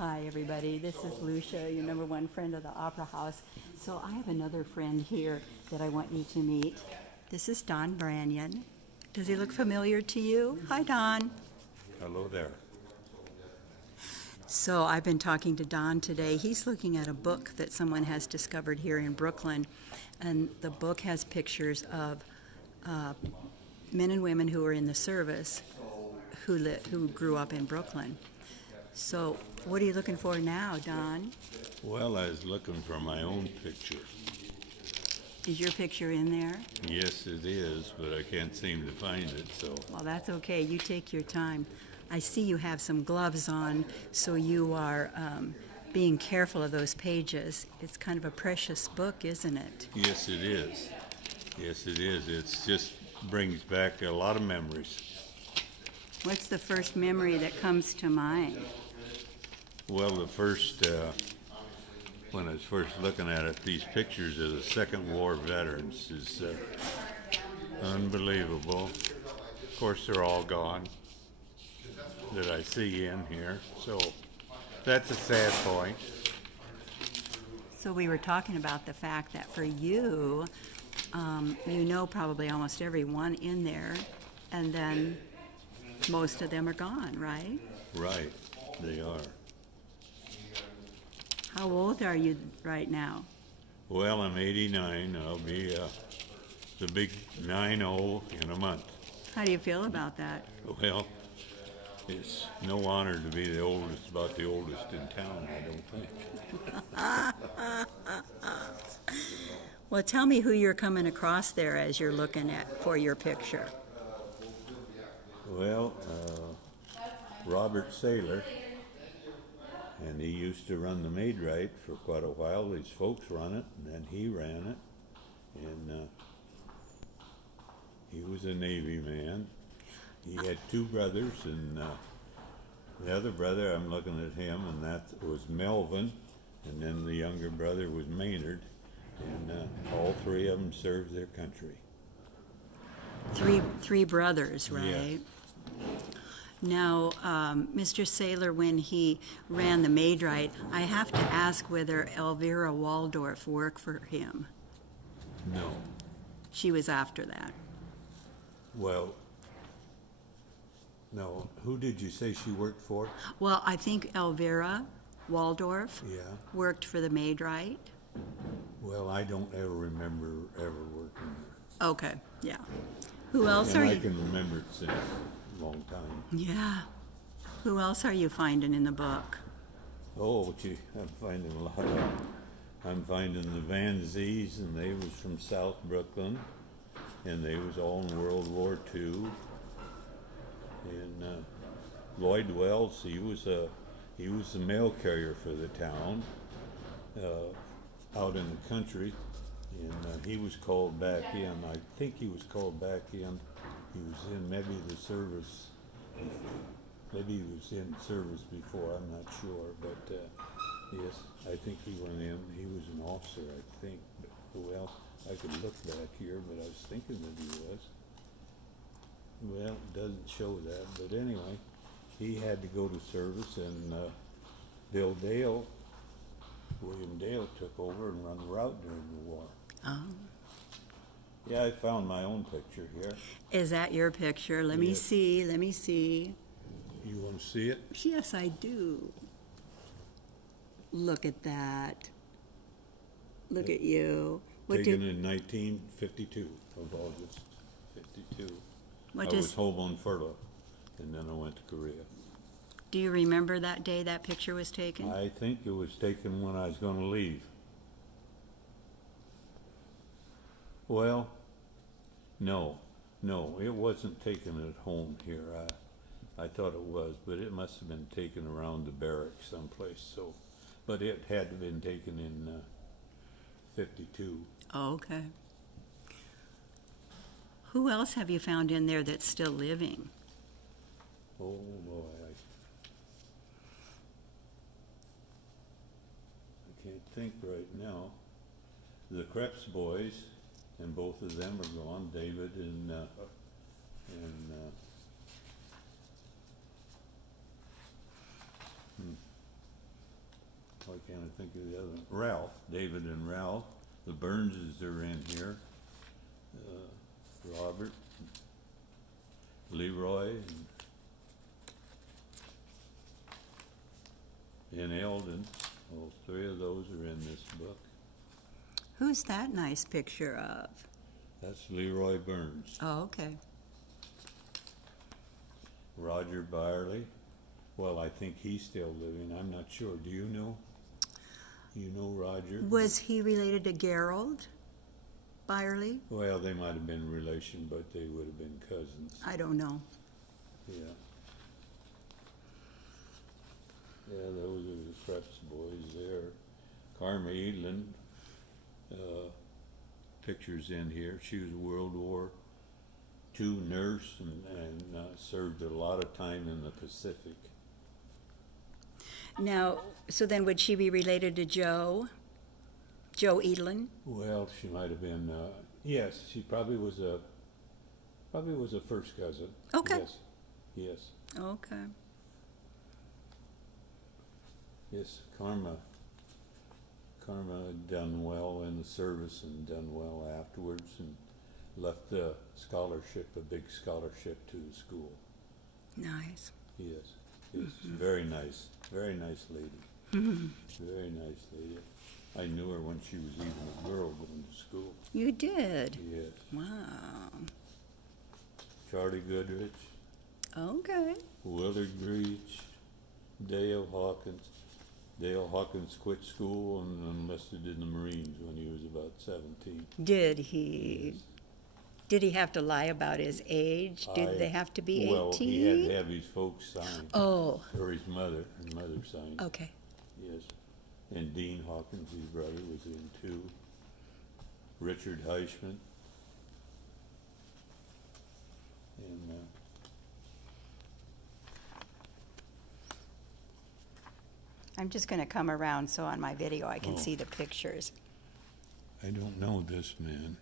Hi, everybody. This is Lucia, your #1 friend of the Opera House. So I have another friend here that I want you to meet. This is Don Brannian. Does he look familiar to you? Hi, Don. Hello there. So I've been talking to Don today. He's looking at a book that someone has discovered here in Brooklyn, and the book has pictures of men and women who were in the service who grew up in Brooklyn. So what are you looking for now, Don? Well, I was looking for my own picture. Is your picture in there? Yes, it is, but I can't seem to find it, so. Well, that's okay. You take your time. I see you have some gloves on, so you are being careful of those pages. It's kind of a precious book, isn't it? Yes, it is. Yes, it is. It just brings back a lot of memories. What's the first memory that comes to mind? Well, the first, when I was first looking at it, these pictures of the Second War veterans is unbelievable. Of course, they're all gone that I see in here, so that's a sad point. So we were talking about the fact that for you, you know probably almost everyone in there, and then most of them are gone, right? Right, they are. How old are you right now? Well, I'm 89. I'll be the big 9-0 in a month. How do you feel about that? Well, it's no honor to be the oldest, about the oldest in town, I don't think. Well, tell me who you're coming across there as you're looking at for your picture. Well, Robert Saylor, and he used to run the Maid-Rite for quite a while. His folks run it, and then he ran it, and he was a Navy man. He had two brothers, and the other brother, I'm looking at him, and that was Melvin, and then the younger brother was Maynard, and all three of them served their country. Three brothers, right? Yes. Now, Mr. Saylor, when he ran the Maid-Rite, I have to ask whether Elvira Waldorf worked for him. No. She was after that. Well, no. Who did you say she worked for? Well, I think Elvira Waldorf worked for the Maid-Rite. Well, I don't ever remember ever working there. Okay, yeah. Who else and are I you? can remember it since a long time. Yeah. Who else are you finding in the book? Oh, gee, I'm finding a lot of. I'm finding the Van Z's, and they was from South Brooklyn, and they was all in World War II. And Lloyd Wells, he was the mail carrier for the town out in the country, and he was called back in. I think he was called back in. He was in maybe the service. Maybe he was in service before. I'm not sure, but yes, I think he went in. He was an officer, I think. But, well, I could look back here, but I was thinking that he was. Well, it doesn't show that, but anyway, he had to go to service, and Bill Dale, William Dale, took over and run the route during the war. Oh. Yeah, I found my own picture here. Is that your picture? Let me see. Let me see. You want to see it? Yes, I do. Look at that. Look at you. Taken in 1952 of August, 52. I was home on furlough, and then I went to Korea. Do you remember that day that picture was taken? I think it was taken when I was going to leave. Well, no, it wasn't taken at home here. I thought it was, but it must have been taken around the barracks someplace. So, but it had to have been taken in 52. Oh, okay. Who else have you found in there that's still living? Oh boy, I can't think right now. The Krebs boys, and both of them are gone. David and why can't I think of the other one? Ralph, David and Ralph. The Burnses are in here. Robert, Leroy, and Eldon. All three of those are in this book. Who's that nice picture of? That's Leroy Burns. Oh, okay. Roger Byerly. Well, I think he's still living. I'm not sure. Do you know? You know Roger? Was he related to Gerald Byerly? Well, they might have been relation, but they would have been cousins. I don't know. Yeah. Yeah, those are the Krebs boys there. Karma Edlin, pictures in here. She was a World War II nurse and served a lot of time in the Pacific. Now, so then would she be related to Joe Edlin? Well, she might have been. Yes, she probably was a first cousin. Okay. Yes. Yes. Okay. Yes. Karma had done well in the service and done well afterwards, and left a scholarship, a big scholarship to the school. Nice. Yes. Yes. Very nice lady. Very nice lady. I knew her when she was even a girl going to school. You did? Yes. Wow. Charlie Goodrich, Okay. Willard Breach, Dale Hawkins. Dale Hawkins quit school and enlisted in the Marines when he was about 17. Did he? Yes. Did he have to lie about his age? Did they have to be 18? Well, he had to have his folks sign. Oh. Or his mother signed. Okay. Yes. And Dean Hawkins, his brother, was in too. Richard Heichman. And I'm just going to come around so on my video I can Oh. see the pictures. I don't know this man.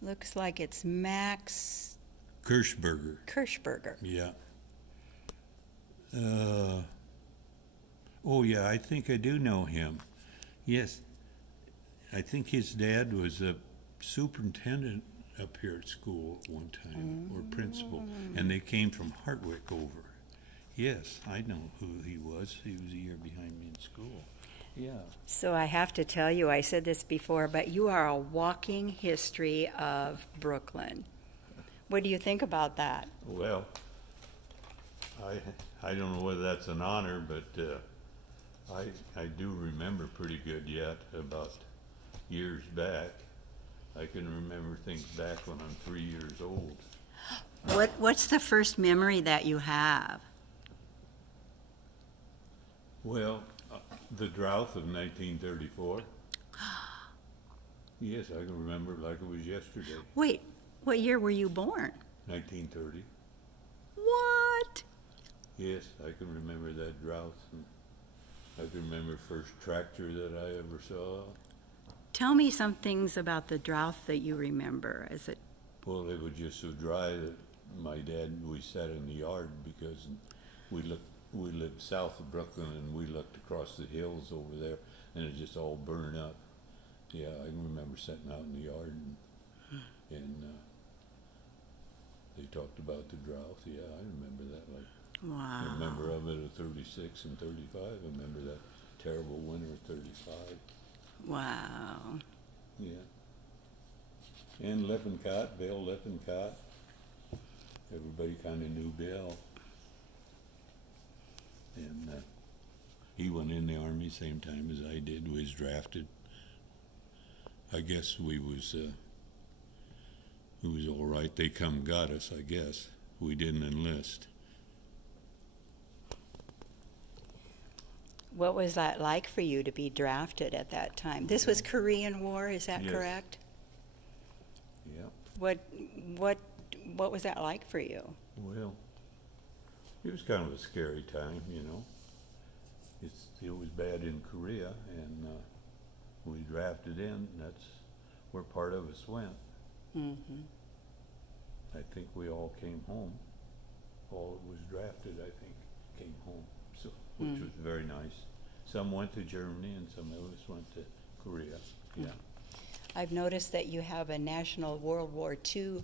Looks like it's Max Kirschberger. Yeah. Oh yeah, I think I do know him. Yes. I think his dad was a superintendent up here at school at one time, or principal, and they came from Hartwick over. Yes, I know who he was. He was a year behind me in school. Yeah. So I have to tell you, I said this before, but you are a walking history of Brooklyn. What do you think about that? Well, I don't know whether that's an honor, but I do remember pretty good yet about years back. I can remember things back when I'm 3 years old. What's the first memory that you have? Well, the drought of 1934. Yes, I can remember it like it was yesterday. Wait, what year were you born? 1930. What? Yes, I can remember that drought. And I can remember first tractor that I ever saw. Tell me some things about the drought that you remember. Is it? Well, it was just so dry that my dad, we sat in the yard because we lived south of Brooklyn, and we looked across the hills over there, and it just all burned up. Yeah, I can remember sitting out in the yard, and they talked about the drought. Yeah, I remember that. Like, Wow. I remember of it at 36 and 35. I remember that terrible winter of 35. Wow. Yeah. And Lippincott, Bill Lippincott. Everybody kind of knew Bill. And he went in the Army same time as I did, was drafted. I guess it was all right. They come got us, I guess. We didn't enlist. What was that like for you to be drafted at that time? This was Korean War, is that Yes. correct? Yep. What was that like for you? Well, it was kind of a scary time, you know. It was bad in Korea, and we drafted in. That's where part of us went. Mm-hmm. I think we all came home. All that was drafted, I think, came home. So which was very nice. Some went to Germany and some of us went to Korea. Yeah. I've noticed that you have a National World War II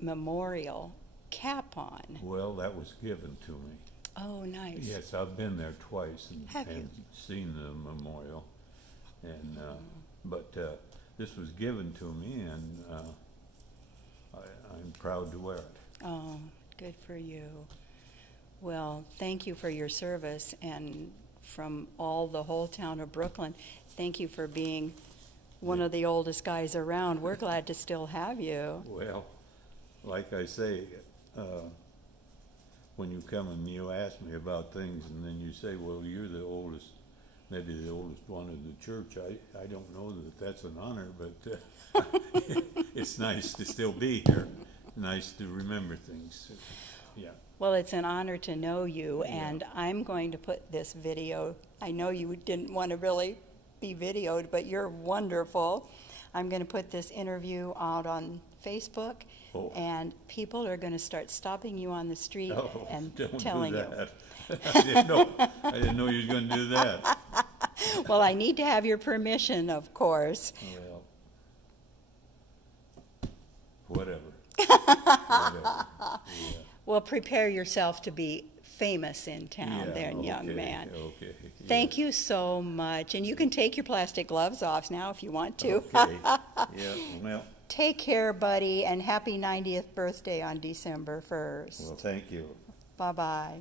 memorial cap on. Well, that was given to me. Oh, nice. Yes, I've been there twice Have you? and seen the memorial, and but this was given to me, and I'm proud to wear it. Oh, good for you. Well, thank you for your service, and from the whole town of Brooklyn, thank you for being one of the oldest guys around. We're glad to still have you. Well, like I say, when you come and you ask me about things, and then you say, well, you're the oldest, maybe the oldest one of the church, I don't know that that's an honor, but it's nice to still be here. Nice to remember things. Yeah. Well, it's an honor to know you, and I'm going to put this video. I know you didn't want to really be videoed, but you're wonderful. I'm going to put this interview out on Facebook, and people are going to start stopping you on the street and telling you. I didn't know you were going to do that. Well, I need to have your permission, of course. Well, whatever. Whatever. Yeah. Well, prepare yourself to be famous in town, young man. Okay. Thank you so much. And you can take your plastic gloves off now if you want to. Okay. Yeah, well. Take care, buddy, and happy 90th birthday on December 1st. Well, thank you. Bye-bye.